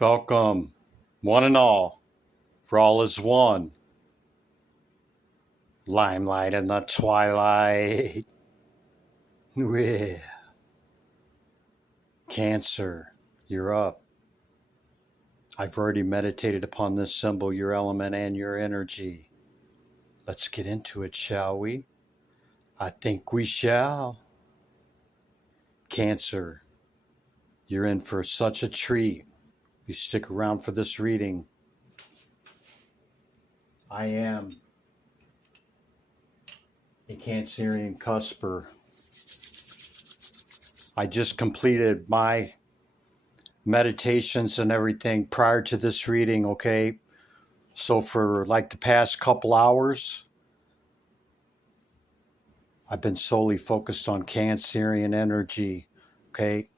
Welcome, one and all, for all is one. Limelight in the twilight. Yeah. Cancer, you're up. I've already meditated upon this symbol, your element, and your energy. Let's get into it, shall we? I think we shall. Cancer, you're in for such a treat. You stick around for this reading. I am a Cancerian cusper. I just completed my meditations and everything prior to this reading, okay? So for like the past couple hours, I've been solely focused on Cancerian energy, okay?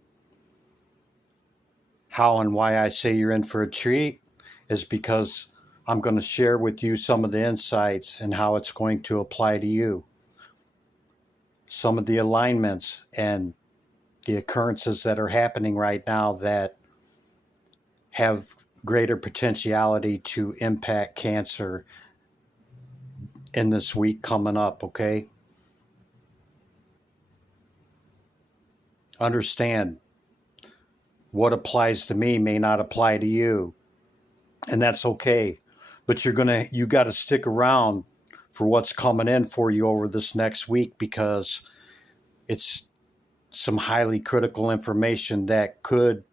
How and why I say you're in for a treat is because I'm going to share with you some of the insights and how it's going to apply to you. Some of the alignments and the occurrences that are happening right now that have greater potentiality to impact Cancer in this week coming up, okay? Understand what applies to me may not apply to you, and that's okay. But you got to stick around for what's coming in for you over this next week, because it's some highly critical information that could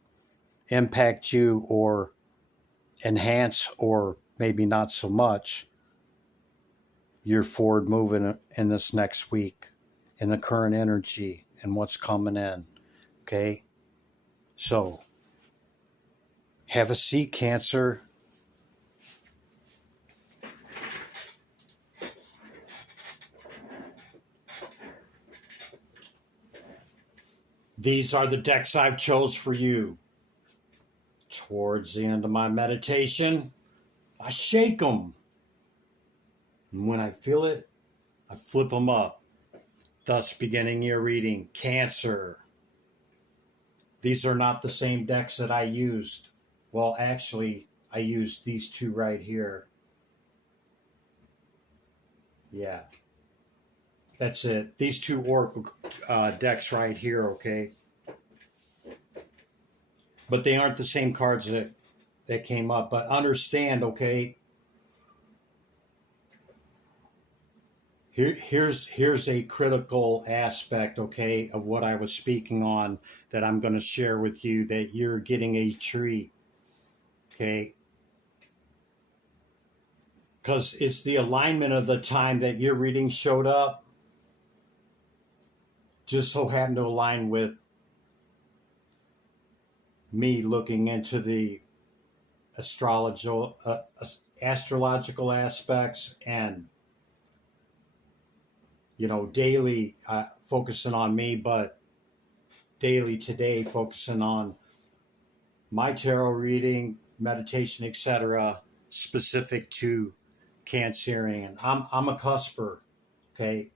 impact you or enhance, or maybe not so much, your forward moving in this next week, in the current energy and what's coming in. Okay, so have a seat, Cancer. These are the decks I've chose for you. Towards the end of my meditation, I shake them. And when I feel it, I flip them up. Thus beginning your reading, Cancer. These are not the same decks that I used. Well, actually, I used these two right here. Yeah, that's it. These two oracle decks right here, okay? But they aren't the same cards that came up. But understand, okay? Here's a critical aspect, okay, of what I was speaking on that I'm going to share with you, that you're getting a treat, okay? Because it's the alignment of the time that your reading showed up, just so happened to align with me looking into the astrological aspects, and daily focusing on me, but daily today focusing on my tarot reading, meditation, etc., specific to Cancerian. I'm a cusper, okay?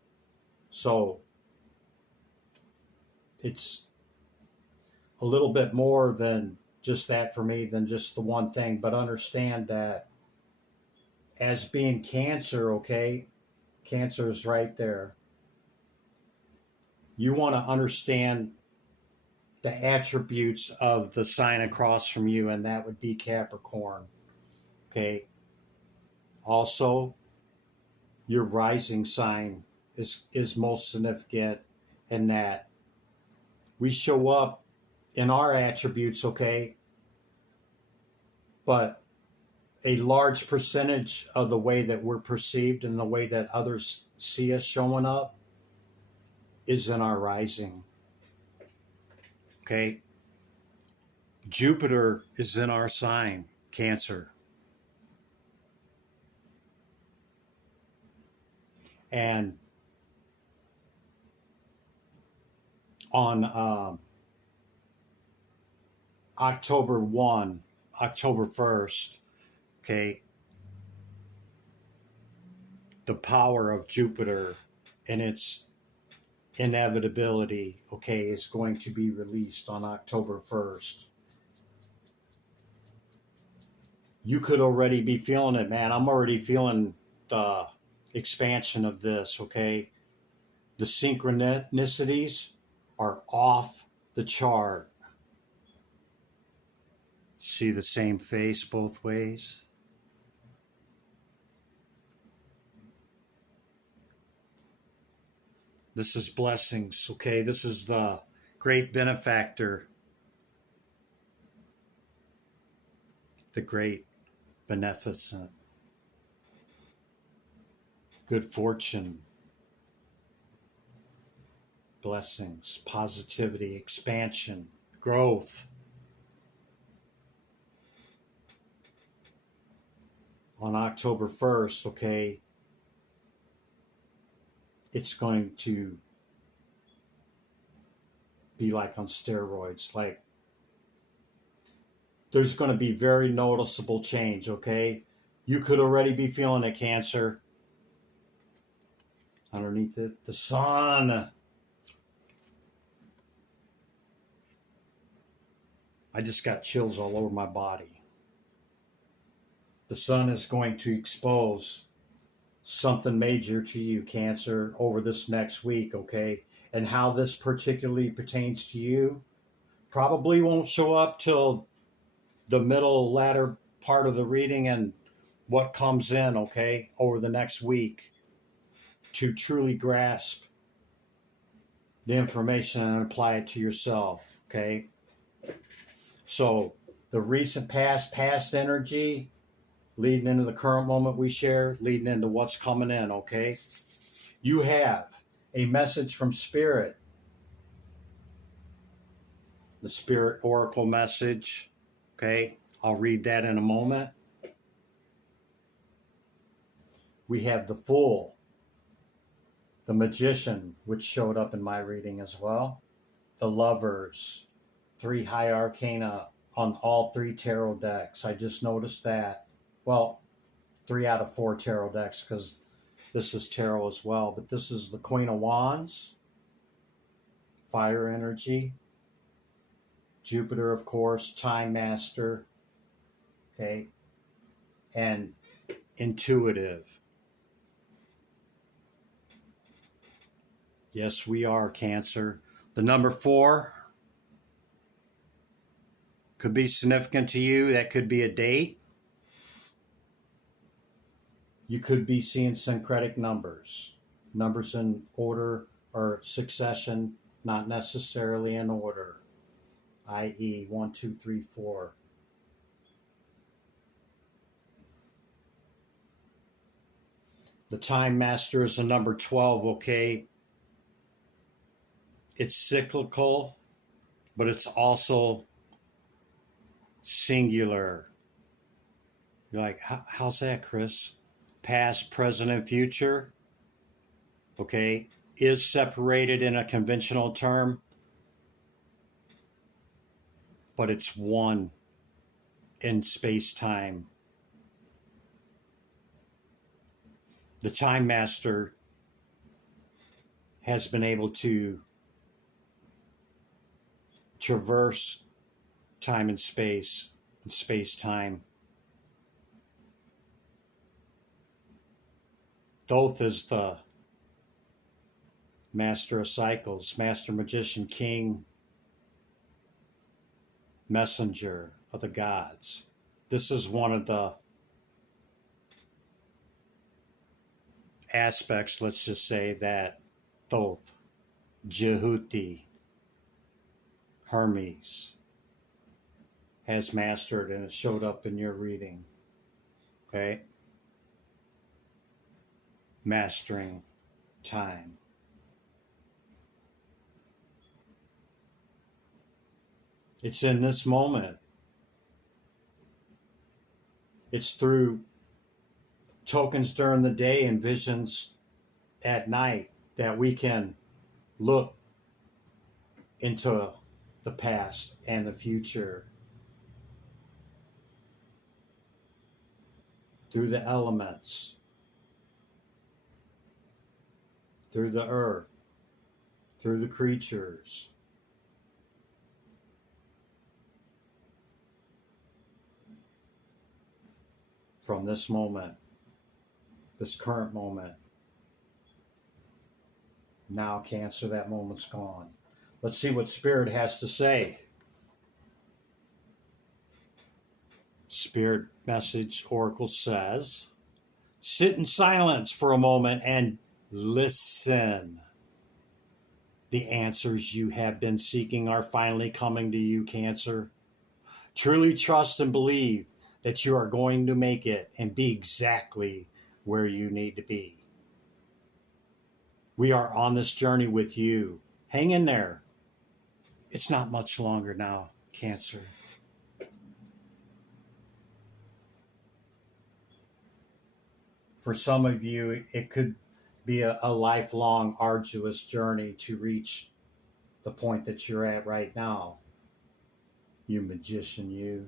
So it's a little bit more than just that for me, than just the one thing. But understand that as being Cancer, okay, Cancer is right there. You want to understand the attributes of the sign across from you, and that would be Capricorn, okay? Also, your rising sign is most significant in that we show up in our attributes, okay? But a large percentage of the way that we're perceived and the way that others see us showing up is in our rising, okay? Jupiter is in our sign, Cancer. And on October 1st, okay, the power of Jupiter and its inevitability, okay, is going to be released on October 1st. You could already be feeling it, man. I'm already feeling the expansion of this, okay? The synchronicities are off the chart. See the same face both ways? This is blessings, okay? This is the great benefactor, the great beneficent, good fortune, blessings, positivity, expansion, growth. On October 1st, okay, it's going to be like on steroids. Like, there's going to be very noticeable change, okay? You could already be feeling it, Cancer. Underneath it, the sun. I just got chills all over my body. The sun is going to expose something major to you, Cancer, over this next week, okay? And how this particularly pertains to you probably won't show up till the middle, latter part of the reading and what comes in, okay, over the next week to truly grasp the information and apply it to yourself, okay? So the recent past energy, leading into the current moment we share, leading into what's coming in, okay? You have a message from Spirit, the Spirit Oracle message, okay? I'll read that in a moment. We have the Fool, the Magician, which showed up in my reading as well, the Lovers, 3 high arcana on all 3 tarot decks. I just noticed that. Well, 3 out of 4 tarot decks, because this is tarot as well. But this is the Queen of Wands, fire energy, Jupiter, of course, Time Master, okay, and intuitive. Yes, we are, Cancer. The number 4 could be significant to you. That could be a date. You could be seeing syncretic numbers. Numbers in order or succession, not necessarily in order, i.e. 1, 2, 3, 4. The Time Master is the number 12, okay? It's cyclical, but it's also singular. You're like, how's that, Chris? Past, present, and future, okay, is separated in a conventional term, but it's one in space-time. The Time Master has been able to traverse time and space-time. Thoth is the master of cycles, master magician, king, messenger of the gods. This is one of the aspects, let's just say, that Thoth, Jehuti, Hermes has mastered, and it showed up in your reading. Okay? Mastering time. It's in this moment. It's through tokens during the day and visions at night that we can look into the past and the future through the elements, through the earth, through the creatures. from this moment, this current moment. Now, Cancer, that moment's gone. Let's see what Spirit has to say. Spirit message oracle says, sit in silence for a moment and listen. The answers you have been seeking are finally coming to you, Cancer. Truly trust and believe that you are going to make it and be exactly where you need to be. We are on this journey with you. Hang in there. It's not much longer now, Cancer. For some of you, it could be a lifelong, arduous journey to reach the point that you're at right now. You magician, you.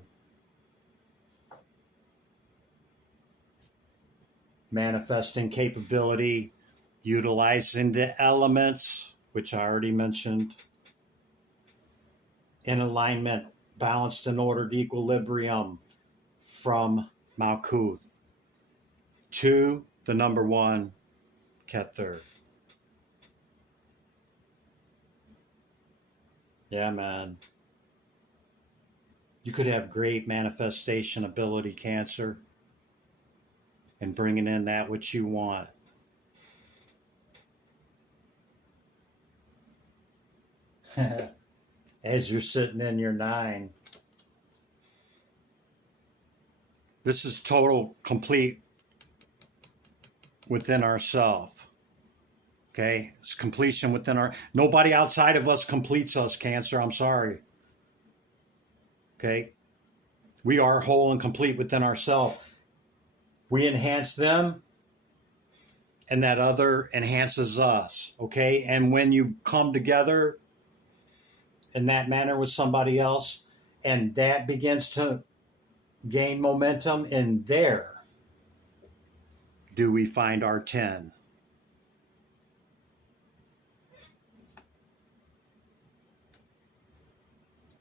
Manifesting capability, utilizing the elements, which I already mentioned, in alignment, balanced and ordered equilibrium from Malkuth to the number one, Kether. Yeah, man. You could have great manifestation ability, Cancer, and bringing in that which you want. As you're sitting in your 9. This is total, complete within ourself. Okay? It's completion within our... Nobody outside of us completes us, Cancer. I'm sorry. Okay? We are whole and complete within ourselves. We enhance them, and that other enhances us. Okay? And when you come together in that manner with somebody else, and that begins to gain momentum, in there do we find our 10.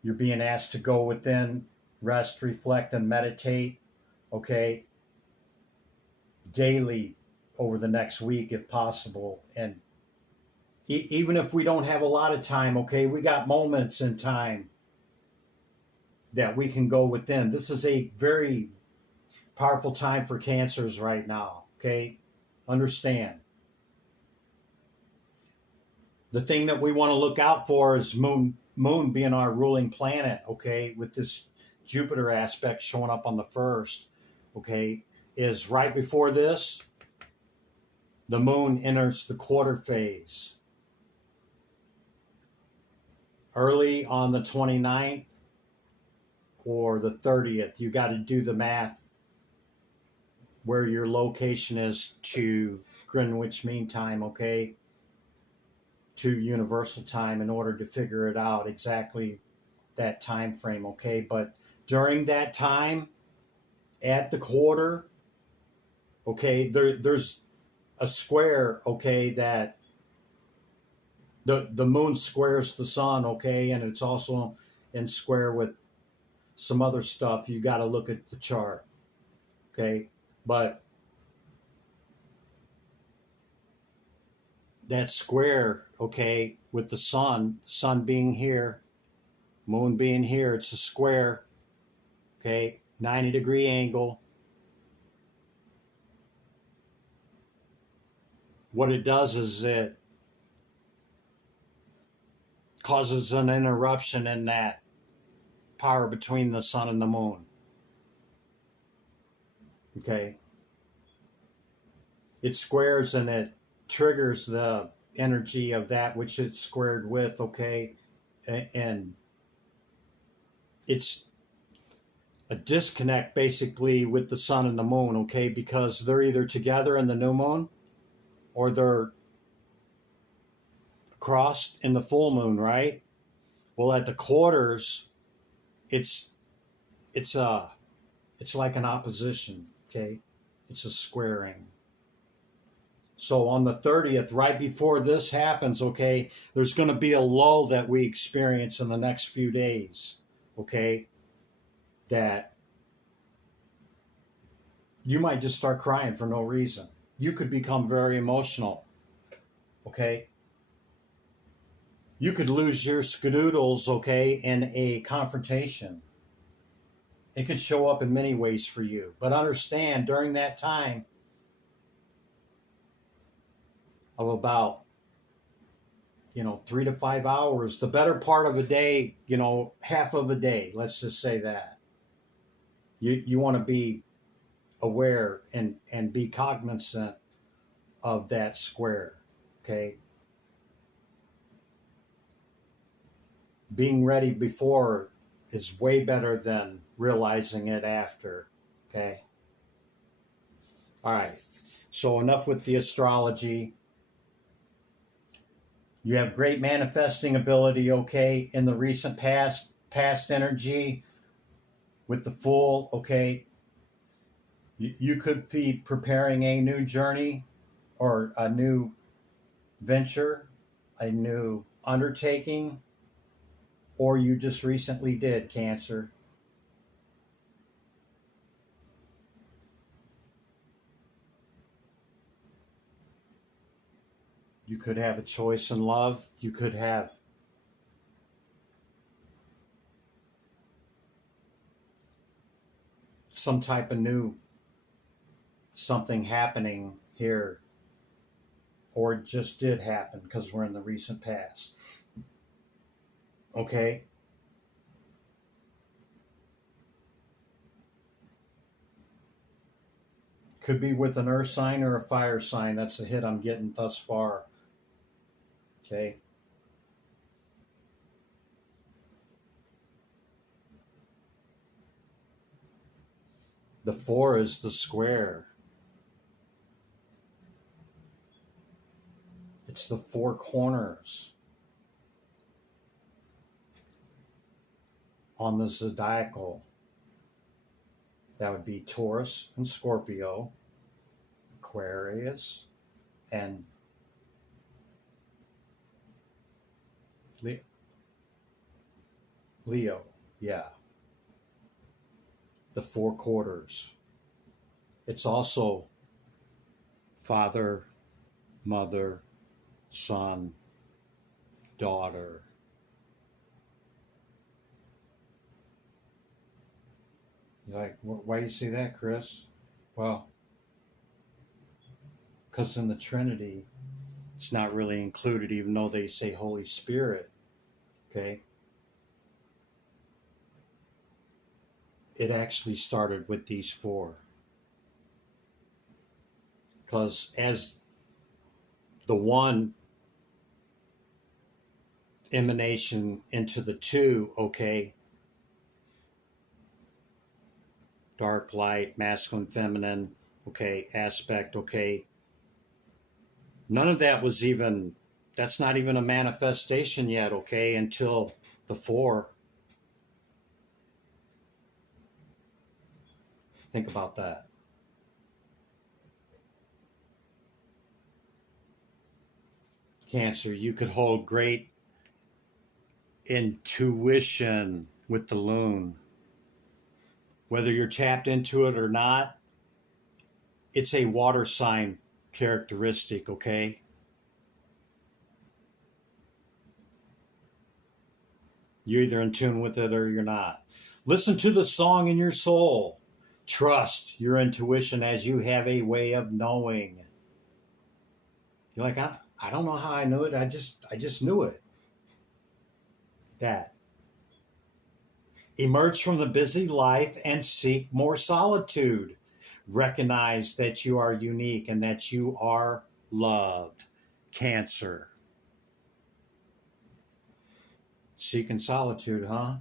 You're being asked to go within, rest, reflect, and meditate, okay, daily over the next week if possible. And even if we don't have a lot of time, okay, we got moments in time that we can go within. This is a very powerful time for Cancers right now, okay? Understand. The thing that we want to look out for is Moon being our ruling planet, okay, with this Jupiter aspect showing up on the 1st, okay, is right before this, the Moon enters the quarter phase. Early on the 29th or the 30th, you got to do the math where your location is to Greenwich Mean Time, okay, to Universal Time in order to figure it out exactly that time frame, okay? But during that time, at the quarter, okay, there's a square, okay, that the moon squares the sun, okay, and it's also in square with some other stuff. You got to look at the chart, okay? But that square, okay, with the sun being here, moon being here, it's a square, okay, 90-degree angle. What it does is it causes an interruption in that power between the sun and the moon. Okay? It squares and it triggers the energy of that which it's squared with, okay? And it's a disconnect basically with the sun and the moon, okay? Because they're either together in the new moon or they're crossed in the full moon, right? Well, at the quarters, it's like an opposition, okay? It's a squaring. So on the 30th, right before this happens, okay, there's going to be a lull that we experience in the next few days, okay, that You might just start crying for no reason. You could become very emotional. Okay. You could lose your skadoodles, okay, in a confrontation. It could show up in many ways for you. But understand during that time of about 3 to 5 hours, the better part of a day, half of a day, let's just say that. You want to be aware and be cognizant of that square. Okay. Being ready before is way better than realizing it after. Okay. All right. So enough with the astrology. You have great manifesting ability, okay, in the recent past energy with the Fool, okay. You could be preparing a new journey or a new venture, a new undertaking, or you just recently did, Cancer. You could have a choice in love. You could have some type of new something happening here, or it just did happen because we're in the recent past. Okay. Could be with an earth sign or a fire sign. That's the hit I'm getting thus far. Okay. The 4 is the square. It's the 4 corners on the zodiacal. That would be Taurus and Scorpio, Aquarius, and Leo. Yeah. The 4 quarters. It's also father, mother, son, daughter. You're like, why do you say that, Chris? Well, because in the Trinity, it's not really included, even though they say Holy Spirit. Okay. It actually started with these 4. Because as the 1 emanation into the 2, okay, dark, light, masculine, feminine, okay, aspect, okay, none of that was even, that's not even a manifestation yet, okay, until the 4. Think about that. Cancer, you could hold great intuition with the loon. Whether you're tapped into it or not, it's a water sign characteristic, okay? You're either in tune with it or you're not. Listen to the song in your soul. Trust your intuition as you have a way of knowing. You're like, I don't know how I knew it. I just knew it. That. Emerge from the busy life and seek more solitude. Recognize that you are unique and that you are loved. Cancer. Seeking solitude, huh?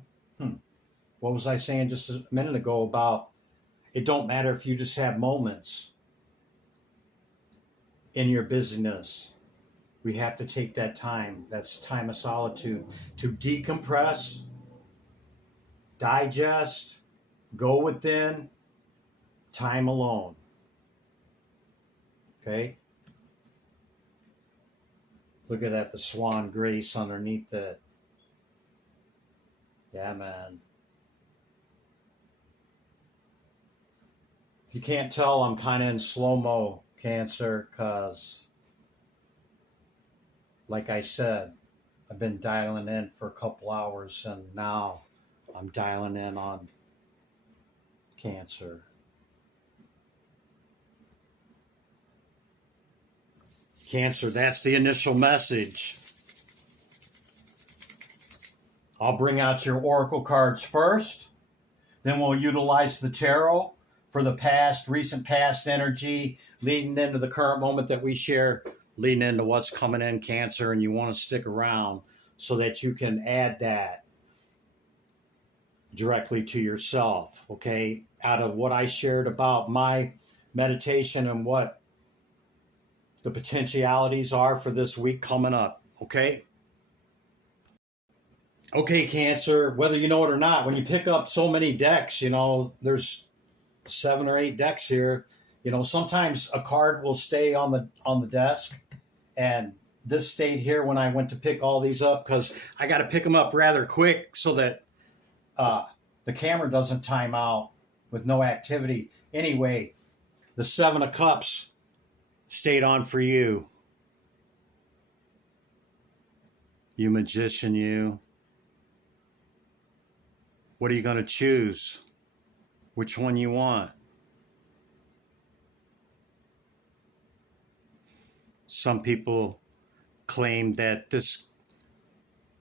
What was I saying just a minute ago about it don't matter if you just have moments in your busyness. We have to take that time. That's time of solitude to decompress, digest, go within, time alone. Okay? Look at that, the swan grace underneath it. Yeah, man. If you can't tell, I'm kind of in slow-mo, Cancer, because, like I said, I've been dialing in for a couple hours, and now I'm dialing in on Cancer. Cancer, that's the initial message. I'll bring out your oracle cards first. Then we'll utilize the tarot for the past, recent past energy, leading into the current moment that we share, leading into what's coming in, Cancer, and you want to stick around so that you can add that directly to yourself, okay? Out of what I shared about my meditation and what the potentialities are for this week coming up, okay? Okay, Cancer, whether you know it or not, when you pick up so many decks, there's 7 or 8 decks here. Sometimes a card will stay on the desk, and this stayed here when I went to pick all these up because I got to pick them up rather quick so that the camera doesn't time out with no activity. Anyway, the 7 of Cups stayed on for you. You magician, you. What are you going to choose? Which one you want? Some people claim that this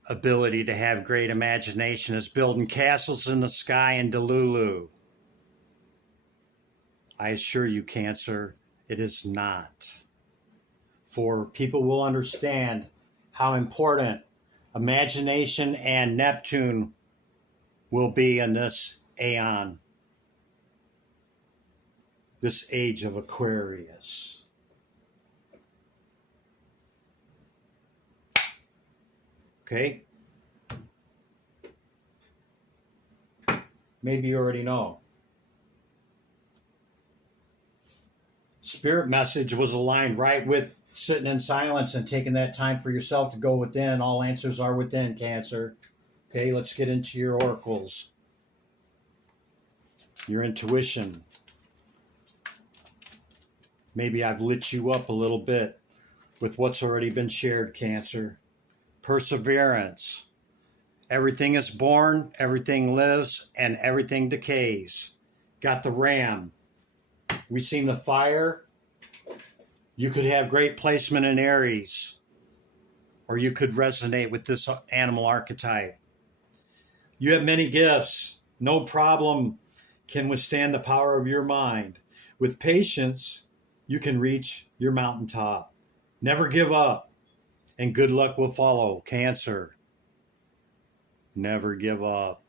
ability to have great imagination is building castles in the sky in Delulu. I assure you, Cancer, it is not. For people will understand how important imagination and Neptune will be in this aeon, this age of Aquarius. Okay? Maybe you already know. Spirit message was aligned right with sitting in silence and taking that time for yourself to go within. All answers are within, Cancer. Okay, let's get into your oracles. Your intuition. Maybe I've lit you up a little bit with what's already been shared, Cancer. Perseverance. Everything is born, everything lives, and everything decays. Got the Ram. We've seen the Fire. You could have great placement in Aries, or you could resonate with this animal archetype. You have many gifts. No problem can withstand the power of your mind. With patience, you can reach your mountaintop. Never give up, and good luck will follow, Cancer. Never give up.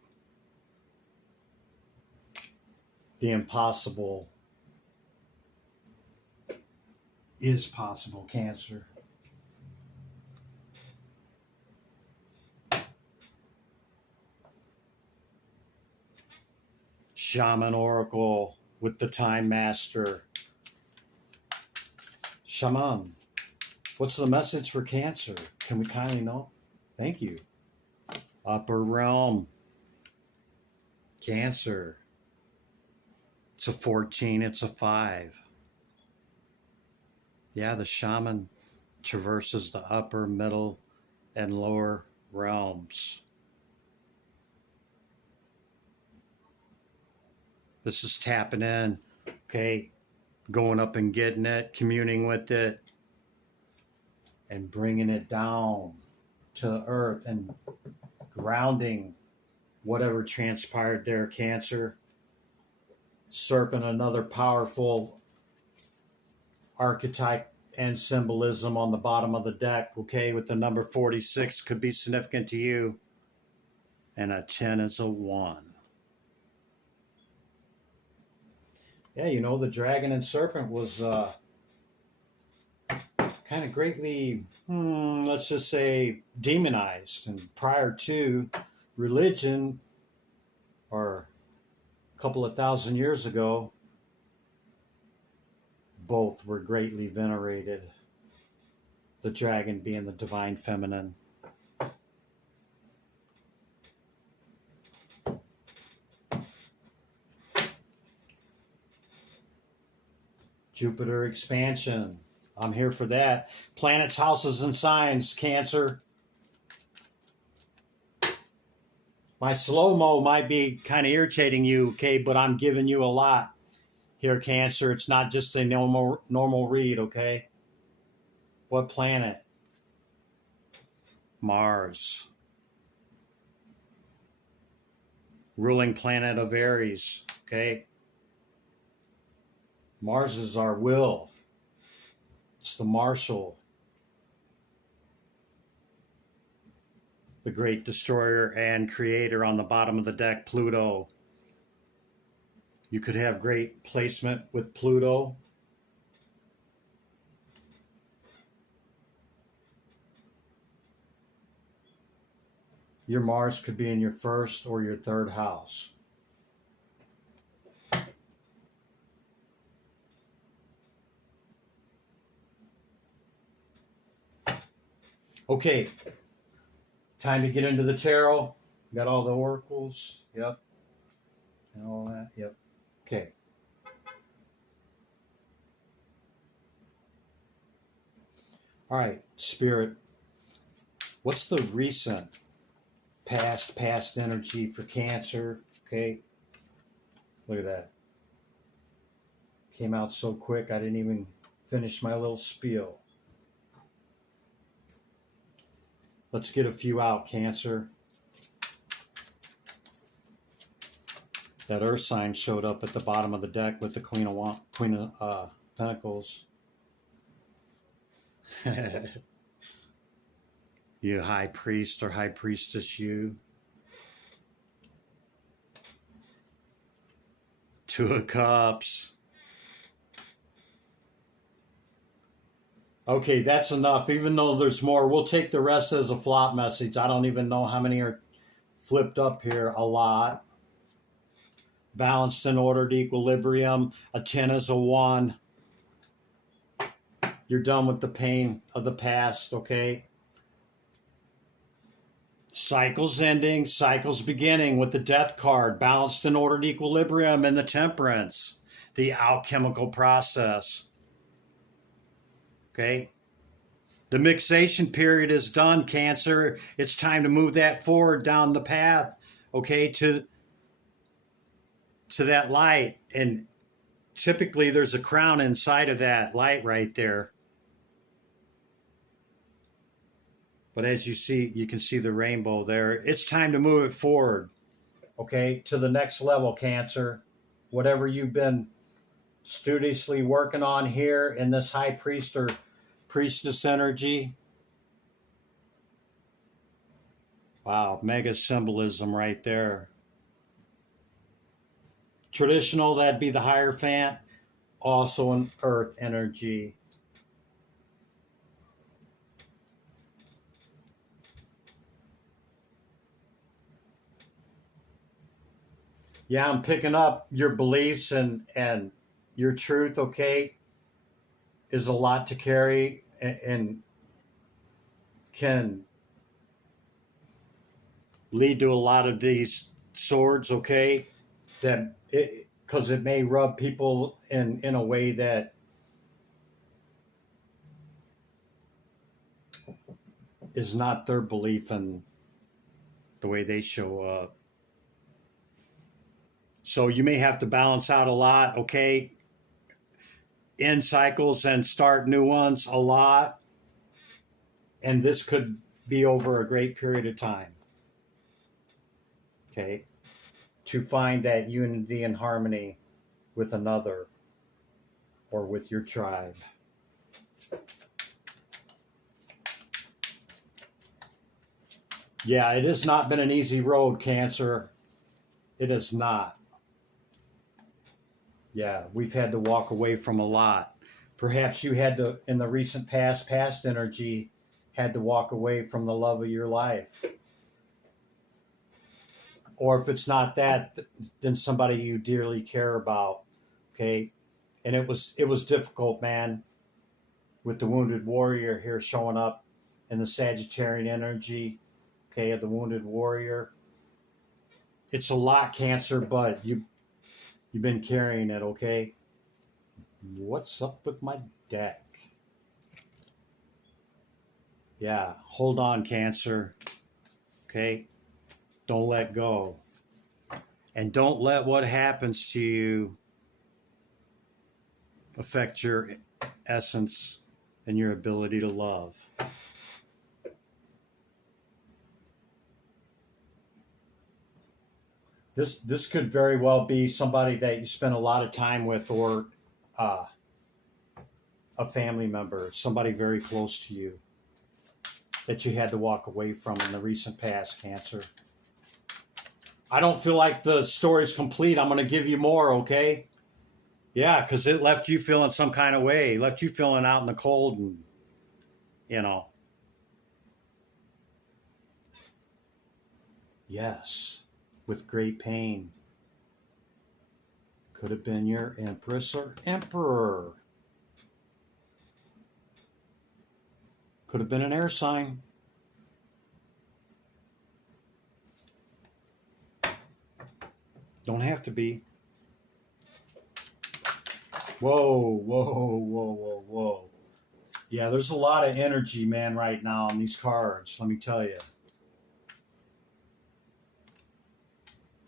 The impossible is possible, Cancer. Shaman Oracle with the Time Master. Shaman, what's the message for Cancer? Can we kindly know? Thank you. Upper Realm. Cancer. It's a 14, it's a 5. Yeah, the shaman traverses the upper, middle, and lower realms. This is tapping in, okay, going up and getting it, communing with it, and bringing it down to earth and grounding whatever transpired there, Cancer. Serpent, another powerful archetype and symbolism on the bottom of the deck, okay, with the number 46 could be significant to you, and a 10 is a 1. Yeah, the dragon and serpent was kind of greatly, let's just say, demonized. And prior to religion, or a couple of thousand years ago, both were greatly venerated. The dragon being the divine feminine. Jupiter expansion. I'm here for that. Planets, houses, and signs, Cancer. My slow-mo might be kind of irritating you, okay, but I'm giving you a lot here, Cancer. It's not just a normal read, okay? What planet? Mars. Ruling planet of Aries, okay? Mars is our will. It's the marshal. The great destroyer and creator on the bottom of the deck, Pluto. You could have great placement with Pluto. Your Mars could be in your first or your third house. Okay, time to get into the tarot. Got all the oracles? Yep. And all that? Yep. Okay. All right, Spirit. What's the recent past energy for Cancer? Okay. Look at that. Came out so quick, I didn't even finish my little spiel. Let's get a few out, Cancer. That Earth sign showed up at the bottom of the deck with the Queen of Pentacles. You high priest or high priestess, you. Two of Cups. Okay, that's enough. Even though there's more, we'll take the rest as a flop message. I don't even know how many are flipped up here. A lot. Balanced and ordered equilibrium. A 10 is a 1. You're done with the pain of the past, okay? Cycles ending, cycles beginning with the Death card. Balanced and ordered equilibrium and the Temperance. The alchemical process. Okay? The mixation period is done, Cancer. It's time to move that forward down the path, okay, to that light. And typically there's a crown inside of that light right there. But as you see, you can see the rainbow there. It's time to move it forward, okay, to the next level, Cancer. Whatever you've been studiously working on here in this high priest or priestess energy. Wow, mega symbolism right there. Traditional, that'd be the Hierophant, also an earth energy. Yeah, I'm picking up your beliefs and your truth, okay, is a lot to carry and can lead to a lot of these swords, okay, that because it may rub people in a way that is not their belief in the way they show up. So you may have to balance out a lot, okay? End cycles and start new ones a lot. And this could be over a great period of time, okay? To find that unity and harmony with another or with your tribe. Yeah, it has not been an easy road, Cancer. It has not. Yeah, we've had to walk away from a lot. Perhaps you had to, in the recent past energy, had to walk away from the love of your life. Or if it's not that, then somebody you dearly care about, okay? And it was difficult, man, with the Wounded Warrior here showing up in the Sagittarian energy, okay, of the Wounded Warrior. It's a lot, Cancer, but you've been carrying it, okay? What's up with my deck? Yeah, hold on, Cancer. Okay? Don't let go. And don't let what happens to you affect your essence and your ability to love. This could very well be somebody that you spend a lot of time with, or uh, a family member, somebody very close to you that you had to walk away from in the recent past, Cancer. I don't feel like the story's complete. I'm going to give you more, okay? Yeah, because it left you feeling some kind of way, left you feeling out in the cold, and, you know. Yes, with great pain. Could have been your Empress or Emperor. Could have been an air sign. Don't have to be. Whoa, whoa, whoa, whoa, whoa. Yeah, there's a lot of energy, man, right now on these cards, let me tell you.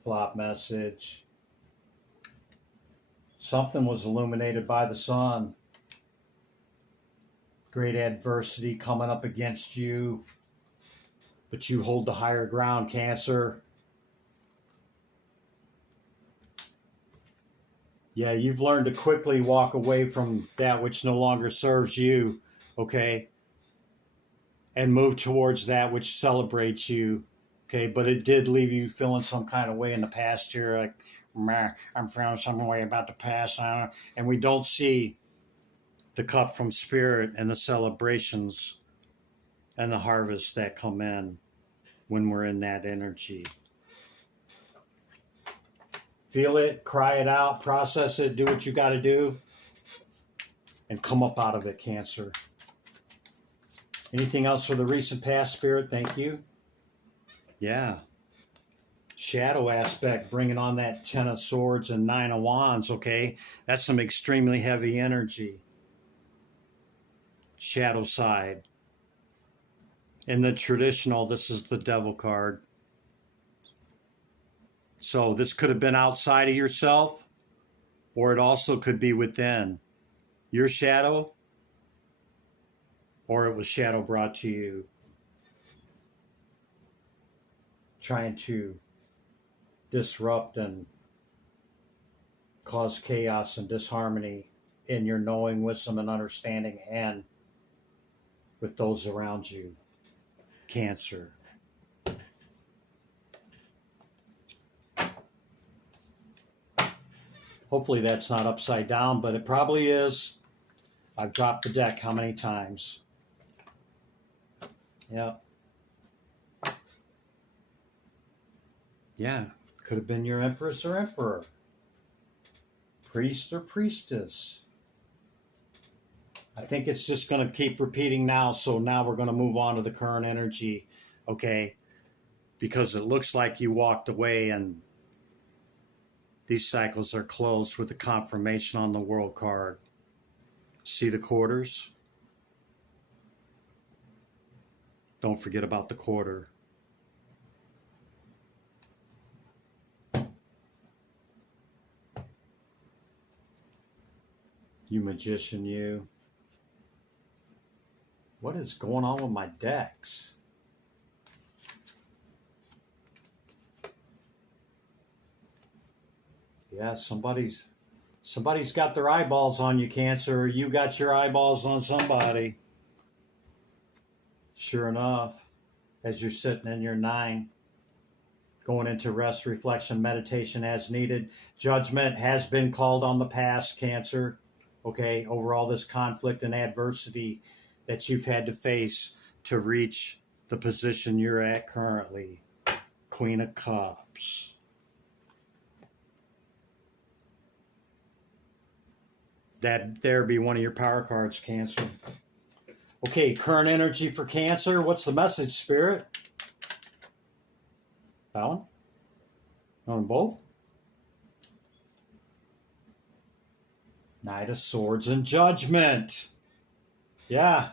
Flop message. Something was illuminated by the sun. Great adversity coming up against you, but you hold the higher ground, Cancer. Yeah, you've learned to quickly walk away from that which no longer serves you, okay? And move towards that which celebrates you, okay? But it did leave you feeling some kind of way in the past here, like, I'm feeling some way about the past. And we don't see the cup from Spirit and the celebrations and the harvest that come in when we're in that energy. Feel it, cry it out, process it, do what you got to do, and come up out of it, Cancer. Anything else for the recent past, Spirit? Thank you. Yeah. Shadow aspect, bringing on that Ten of Swords and Nine of Wands, okay? That's some extremely heavy energy. Shadow side. In the traditional, this is the Devil card. So this could have been outside of yourself, or it also could be within your shadow, or it was shadow brought to you, trying to disrupt and cause chaos and disharmony in your knowing, wisdom, and understanding, and with those around you, Cancer. Hopefully that's not upside down, but it probably is. I've dropped the deck how many times? Yeah. Yeah. Could have been your Empress or Emperor. Priest or Priestess. I think it's just going to keep repeating now, so now we're going to move on to the current energy, okay? Because it looks like you walked away and these cycles are closed with a confirmation on the World card. See the quarters? Don't forget about the quarter. You magician, you. What is going on with my decks? Yeah, somebody's got their eyeballs on you, Cancer, or you got your eyeballs on somebody. Sure enough, as you're sitting in your 9, going into rest, reflection, meditation as needed. Judgment has been called on the past, Cancer, okay, over all this conflict and adversity that you've had to face to reach the position you're at currently. Queen of Cups. That there be one of your power cards, Cancer. Okay, current energy for Cancer. What's the message, Spirit? That one? On both? Knight of Swords and Judgment. Yeah.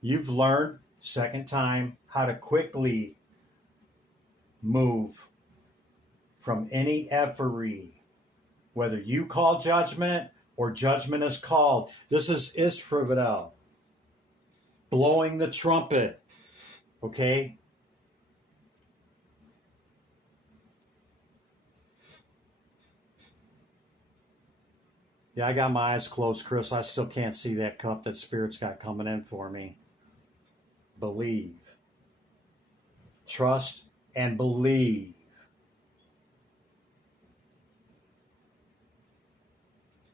You've learned, second time, how to quickly move from any effery, whether you call judgment or judgment is called. This is Isfravidel, blowing the trumpet, okay? Yeah, I got my eyes closed, Chris. I still can't see that cup that Spirit's got coming in for me. Believe. Trust and believe.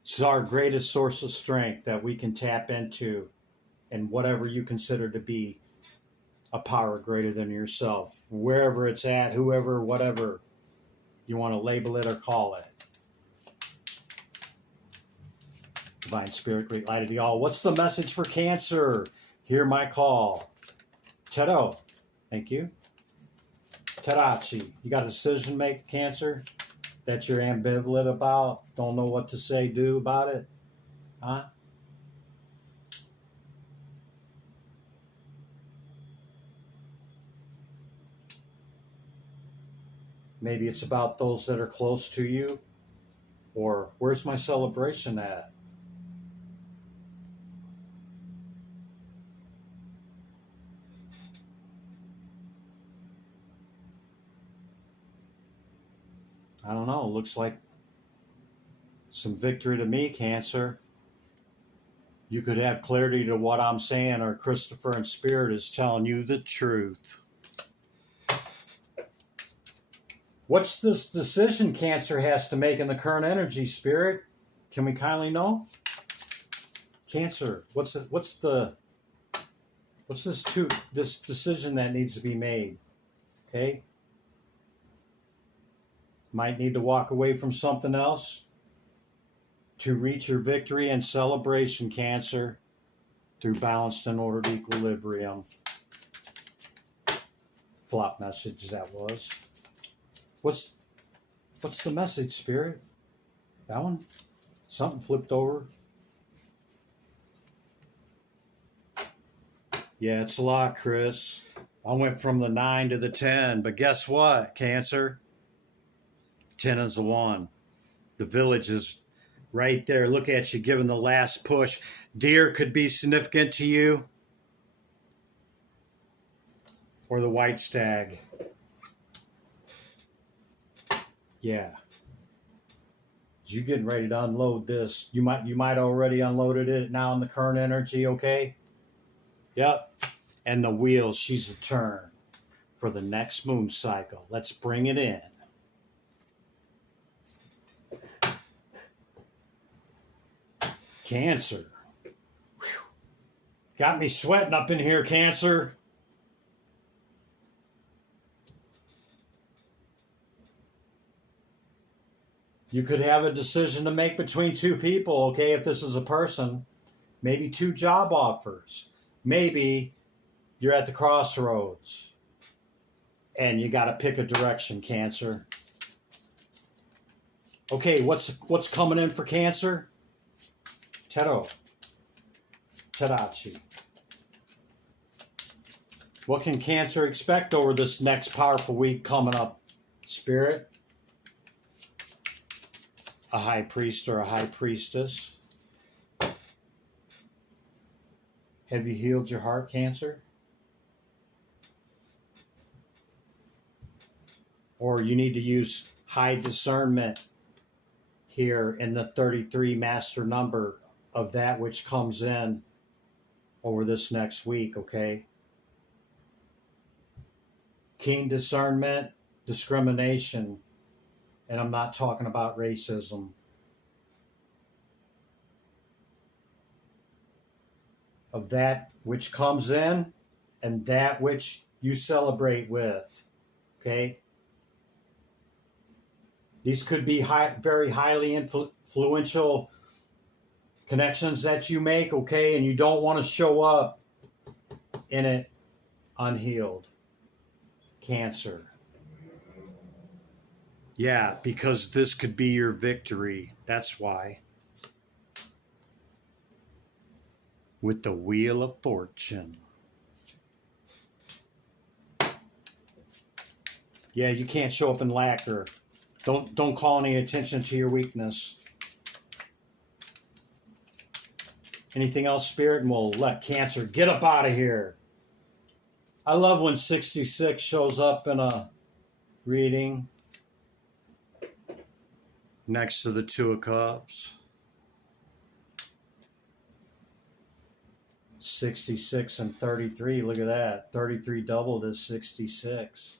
This is our greatest source of strength that we can tap into in whatever you consider to be a power greater than yourself. Wherever it's at, whoever, whatever you want to label it or call it. Divine Spirit, great light of the all. What's the message for Cancer? Hear my call. Tedo, thank you. Terachi, you got a decision to make, Cancer, that you're ambivalent about, don't know what to say, do about it? Huh? Maybe it's about those that are close to you, or where's my celebration at? I don't know. Looks like some victory to me, Cancer. You could have clarity to what I'm saying, or Christopher in Spirit is telling you the truth. What's this decision Cancer has to make in the current energy, Spirit? Can we kindly know? Cancer, what's this decision that needs to be made? Okay? Might need to walk away from something else to reach your victory and celebration, Cancer, through balanced and ordered equilibrium. Flop message that was. What's the message, Spirit? That one? Something flipped over. Yeah, it's a lot, Chris. I went from the 9 to the 10, but guess what, Cancer? 10 is the 1. The village is right there. Look at you giving the last push. Deer could be significant to you. Or the white stag. Yeah. You getting ready to unload this. You might already unloaded it now in the current energy, okay? Yep. And the wheel, she's a turn for the next moon cycle. Let's bring it in. Cancer. Whew. Got me sweating up in here, Cancer. You could have a decision to make between two people, okay, if this is a person. Maybe 2 job offers. Maybe you're at the crossroads and you got to pick a direction, Cancer. Okay, what's coming in for Cancer? Tedo. Terachi. What can Cancer expect over this next powerful week coming up, Spirit? A high priest or a high priestess? Have you healed your heart, Cancer? Or you need to use high discernment here in the 33 master number of that which comes in over this next week, okay? Keen discernment, discrimination, and I'm not talking about racism. Of that which comes in and that which you celebrate with, okay? These could be very highly influential connections that you make, okay? And you don't want to show up in it unhealed. Cancer. Yeah, because this could be your victory. That's why. with the Wheel of Fortune. Yeah, you can't show up in lacquer. Don't call any attention to your weakness. Anything else, Spirit? And we'll let Cancer get up out of here. I love when 66 shows up in a reading next to the Two of Cups. 66 and 33. Look at that. 33 doubled is 66.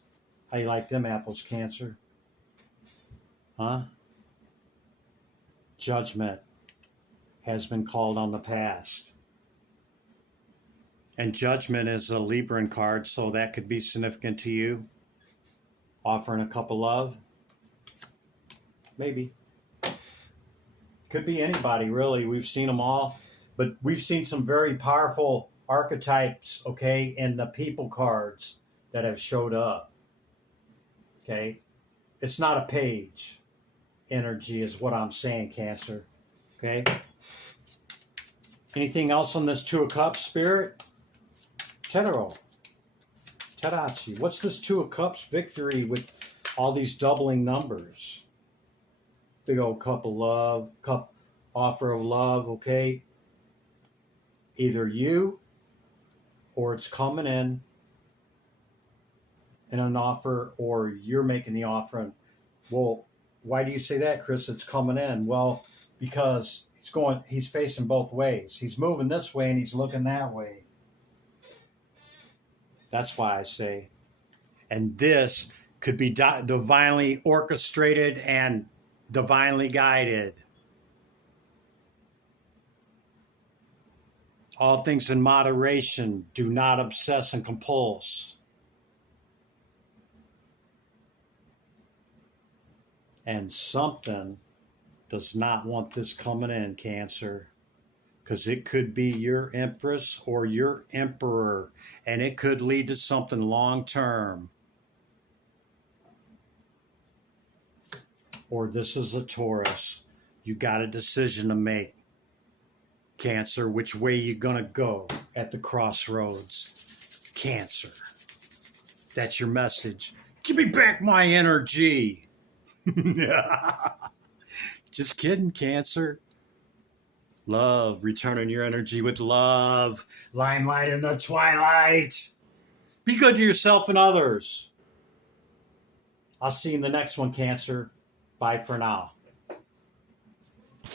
How you like them apples, Cancer? Huh? Judgment has been called on the past. And Judgment is a Libran card, so that could be significant to you. Offering a cup of love. Maybe. Could be anybody, really. We've seen them all. But we've seen some very powerful archetypes, okay, in the people cards that have showed up. Okay? It's not a page energy is what I'm saying, Cancer. Okay? Anything else on this Two of Cups, Spirit? Tedero. Terachi. What's this Two of Cups victory with all these doubling numbers? Big old cup of love, cup offer of love, okay? Either you or it's coming in an offer, or you're making the offer. And, well, why do you say that, Chris? It's coming in. Well, because he's facing both ways. He's moving this way and he's looking that way. That's why I say. And this could be divinely orchestrated and divinely guided. All things in moderation. Do not obsess and compulse. And something does not want this coming in, Cancer. Because it could be your Empress or your Emperor. And it could lead to something long term. Or this is a Taurus. You got a decision to make, Cancer. Which way you gonna go at the crossroads, Cancer? That's your message. Give me back my energy. Just kidding, Cancer. Love, returning your energy with love. Limelight in the twilight. Be good to yourself and others. I'll see you in the next one, Cancer. Bye for now.